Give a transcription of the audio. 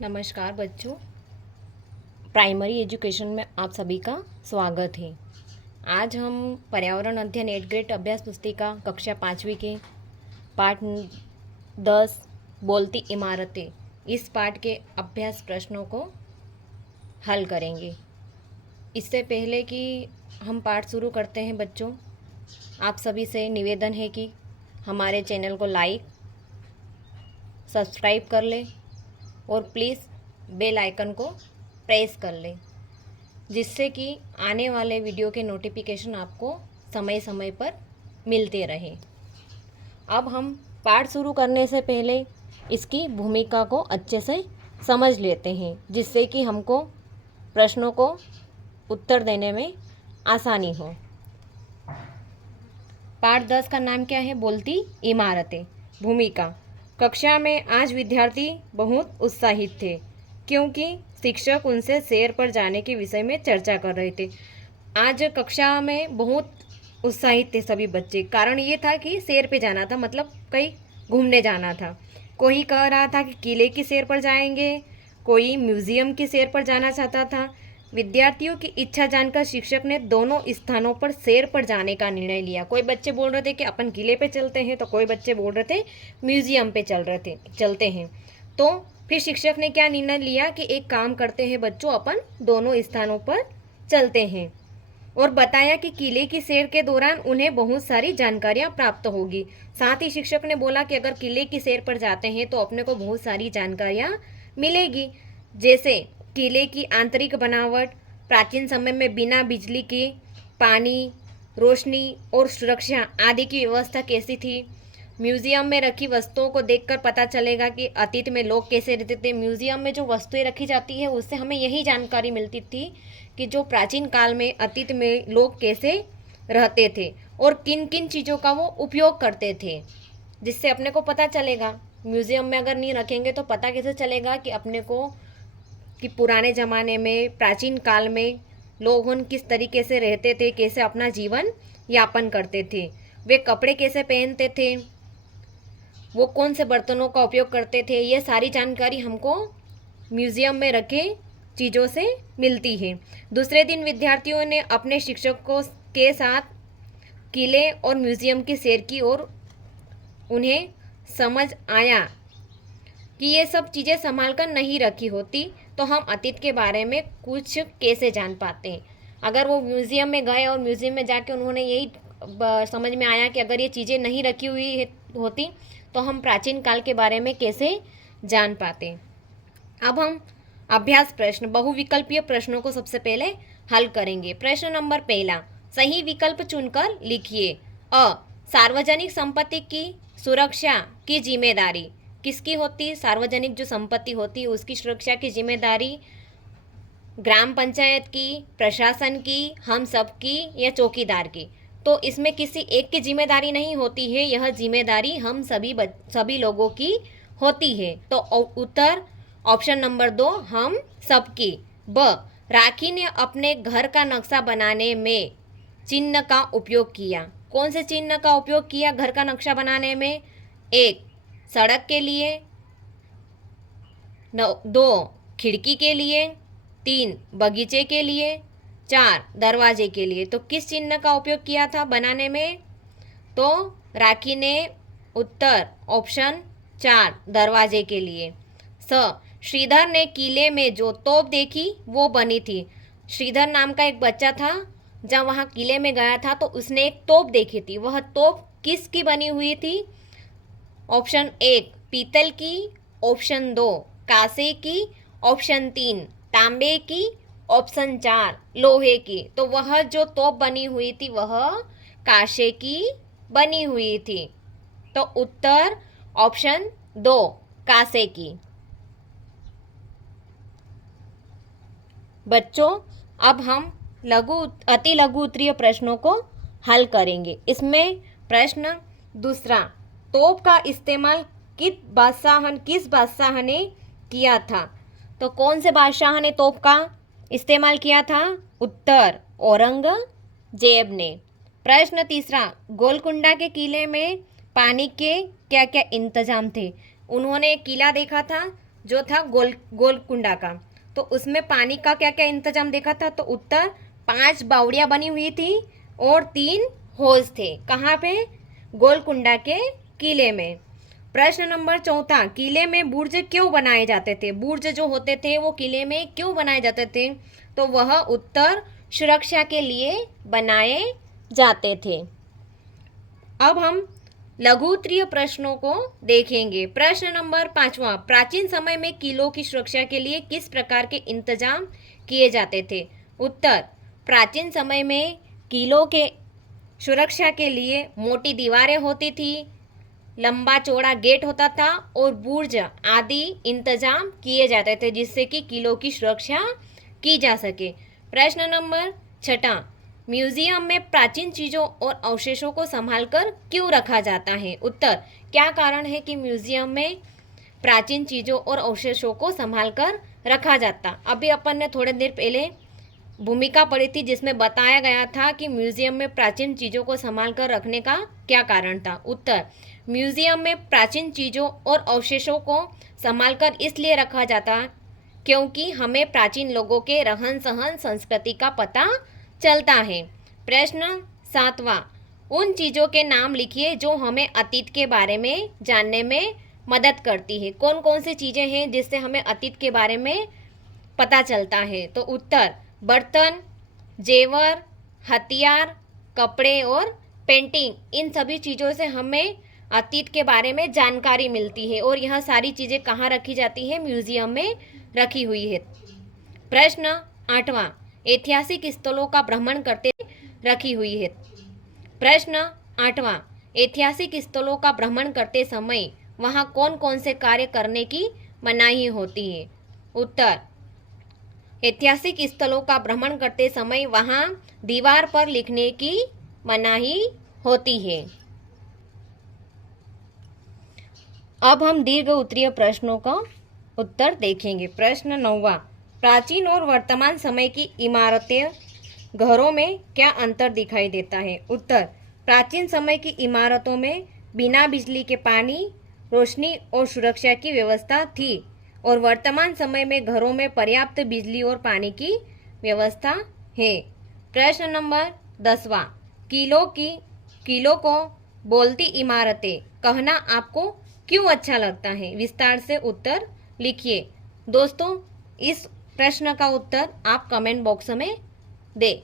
नमस्कार बच्चों, primary education में आप सभी का स्वागत है। आज हम पर्यावरण अध्ययन 8 ग्रेड अभ्यास पुस्तिका कक्षा 5वीं के पाठ 10 बोलती इमारतें इस पाठ के अभ्यास प्रश्नों को हल करेंगे। इससे पहले कि हम पाठ शुरू करते हैं बच्चों, आप सभी से निवेदन है कि हमारे चैनल को लाइक सब्सक्राइब कर लें और प्लीज़ बेल आइकन को प्रेस कर लें, जिससे कि आने वाले वीडियो के नोटिफिकेशन आपको समय समय पर मिलते रहे। अब हम पाठ शुरू करने से पहले इसकी भूमिका को अच्छे से समझ लेते हैं, जिससे कि हमको प्रश्नों को उत्तर देने में आसानी हो। पाठ 10 का नाम क्या है? बोलती इमारतें। भूमिका। कक्षा में आज विद्यार्थी बहुत उत्साहित थे क्योंकि शिक्षक उनसे सैर पर जाने के विषय में चर्चा कर रहे थे। आज कक्षा में बहुत उत्साहित थे सभी बच्चे। कारण ये था कि सैर पे जाना था, मतलब कहीं घूमने जाना था। कोई कह रहा था कि किले की सैर पर जाएंगे, कोई म्यूजियम की सैर पर जाना चाहता था। विद्यार्थियों की इच्छा जानकर शिक्षक ने दोनों स्थानों पर सैर पर जाने का निर्णय लिया। कोई बच्चे बोल रहे थे कि अपन किले पे चलते हैं, तो कोई बच्चे बोल रहे थे म्यूजियम पे चलते हैं। तो फिर शिक्षक ने क्या निर्णय लिया कि एक काम करते हैं बच्चों, अपन दोनों स्थानों पर चलते हैं, और बताया कि किले की सैर के दौरान उन्हें बहुत सारी जानकारियां प्राप्त होगी। साथ ही शिक्षक ने बोला कि अगर किले की सैर पर जाते हैं तो अपने को बहुत सारी जानकारियां मिलेगी, जैसे किले की आंतरिक बनावट, प्राचीन समय में बिना बिजली के पानी, रोशनी और सुरक्षा आदि की व्यवस्था कैसी थी। म्यूजियम में रखी वस्तुओं को देखकर पता चलेगा कि अतीत में लोग कैसे रहते थे। म्यूजियम में जो वस्तुएं रखी जाती है उससे हमें यही जानकारी मिलती थी कि जो प्राचीन काल में अतीत में लोग कैसे रहते थे और किन किन चीज़ों का वो उपयोग करते थे, जिससे अपने को पता चलेगा। म्यूजियम में अगर नहीं रखेंगे तो पता कैसे चलेगा कि अपने को कि पुराने ज़माने में, प्राचीन काल में लोग किस तरीके से रहते थे, कैसे अपना जीवन यापन करते थे, वे कपड़े कैसे पहनते थे, वो कौन से बर्तनों का उपयोग करते थे। ये सारी जानकारी हमको म्यूज़ियम में रखे चीज़ों से मिलती है। दूसरे दिन विद्यार्थियों ने अपने शिक्षकों के साथ किले और म्यूज़ियम की सैर की और उन्हें समझ आया कि ये सब चीज़ें संभाल कर नहीं रखी होती तो हम अतीत के बारे में कुछ कैसे जान पाते हैं। अगर वो म्यूज़ियम में गए और म्यूज़ियम में जाके उन्होंने यही समझ में आया कि अगर ये चीज़ें नहीं रखी हुई होती तो हम प्राचीन काल के बारे में कैसे जान पाते। अब हम अभ्यास प्रश्न, बहुविकल्पीय प्रश्नों को सबसे पहले हल करेंगे। प्रश्न नंबर पहला, सही विकल्प चुनकर लिखिए। अ, सार्वजनिक संपत्ति की सुरक्षा की जिम्मेदारी किसकी होती? सार्वजनिक जो संपत्ति होती है उसकी सुरक्षा की जिम्मेदारी ग्राम पंचायत की, प्रशासन की, हम सब की या चौकीदार की। तो इसमें किसी एक की जिम्मेदारी नहीं होती है, यह जिम्मेदारी हम सभी लोगों की होती है। तो उत्तर ऑप्शन नंबर 2, हम सबकी। ब, राखी ने अपने घर का नक्शा बनाने में चिन्ह का उपयोग किया। कौन से चिन्ह का उपयोग किया घर का नक्शा बनाने में? 1, सड़क के लिए, 2, खिड़की के लिए, 3, बगीचे के लिए, 4, दरवाजे के लिए। तो किस चिन्ह का उपयोग किया था बनाने में? तो राखी ने उत्तर ऑप्शन 4, दरवाजे के लिए। स, श्रीधर ने किले में जो तोप देखी वो बनी थी। श्रीधर नाम का एक बच्चा था, जब वहाँ किले में गया था तो उसने एक तोप देखी थी। वह तोप किसकी बनी हुई थी? ऑप्शन 1, पीतल की, ऑप्शन 2, कांसे की, ऑप्शन 3, तांबे की, ऑप्शन 4, लोहे की। तो वह जो तोप बनी हुई थी वह कांसे की बनी हुई थी। तो उत्तर ऑप्शन 2, कांसे की। बच्चों, अब हम अति लघु उत्तरीय प्रश्नों को हल करेंगे। इसमें प्रश्न दूसरा, तोप का इस्तेमाल किस बादशाह ने किया था? तो कौन से बादशाह ने तोप का इस्तेमाल किया था? उत्तर औरंगजेब ने। प्रश्न तीसरा, गोलकुंडा के किले में पानी के क्या क्या इंतजाम थे? उन्होंने एक किला देखा था जो था गोलकुंडा का, तो उसमें पानी का क्या क्या इंतजाम देखा था। तो उत्तर 5 बावड़ियां बनी हुई थी और 3 होज थे। कहाँ पे? गोलकुंडा के किले में। प्रश्न नंबर 4, किले में बुर्ज क्यों बनाए जाते थे? बुर्ज जो होते थे वो किले में क्यों बनाए जाते थे? तो वह उत्तर सुरक्षा के लिए बनाए जाते थे। अब हम लघु उत्तरीय प्रश्नों को देखेंगे। प्रश्न नंबर 5, प्राचीन समय में किलों की सुरक्षा के लिए किस प्रकार के इंतजाम किए जाते थे? उत्तर प्राचीन समय में किलों के सुरक्षा के लिए मोटी दीवारें होती थी, लंबा चौड़ा गेट होता था और बुर्ज आदि इंतजाम किए जाते थे जिससे कि किलों की सुरक्षा की जा सके। प्रश्न नंबर 6, म्यूजियम में प्राचीन चीज़ों और अवशेषों को संभालकर क्यों रखा जाता है? उत्तर क्या कारण है कि म्यूजियम में प्राचीन चीज़ों और अवशेषों को संभालकर रखा जाता? अभी अपन ने थोड़ी देर पहले भूमिका पढ़ी थी जिसमें बताया गया था कि म्यूजियम में प्राचीन चीज़ों को संभाल कर रखने का क्या कारण था। उत्तर म्यूजियम में प्राचीन चीज़ों और अवशेषों को संभाल कर इसलिए रखा जाता क्योंकि हमें प्राचीन लोगों के रहन सहन संस्कृति का पता चलता है। प्रश्न 7, उन चीज़ों के नाम लिखिए जो हमें अतीत के बारे में जानने में मदद करती है। कौन कौन सी चीज़ें हैं जिससे हमें अतीत के बारे में पता चलता है? तो उत्तर बर्तन, जेवर, हथियार, कपड़े और पेंटिंग, इन सभी चीज़ों से हमें अतीत के बारे में जानकारी मिलती है और यह सारी चीज़ें कहाँ रखी जाती है? म्यूजियम में रखी हुई है। प्रश्न 8, ऐतिहासिक स्थलों का भ्रमण करते रखी हुई है। प्रश्न 8, ऐतिहासिक स्थलों का भ्रमण करते समय वहाँ कौन कौन से कार्य करने की मनाही होती है? उत्तर ऐतिहासिक स्थलों का भ्रमण करते समय वहाँ दीवार पर लिखने की मनाही होती है। अब हम दीर्घ उत्तरीय प्रश्नों का उत्तर देखेंगे। प्रश्न 9, प्राचीन और वर्तमान समय की इमारतें घरों में क्या अंतर दिखाई देता है? उत्तर प्राचीन समय की इमारतों में बिना बिजली के पानी, रोशनी और सुरक्षा की व्यवस्था थी और वर्तमान समय में घरों में पर्याप्त बिजली और पानी की व्यवस्था है। प्रश्न नंबर 10, किलों को बोलती इमारतें कहना आपको क्यों अच्छा लगता है? विस्तार से उत्तर लिखिए। दोस्तों, इस प्रश्न का उत्तर आप कमेंट बॉक्स में दें।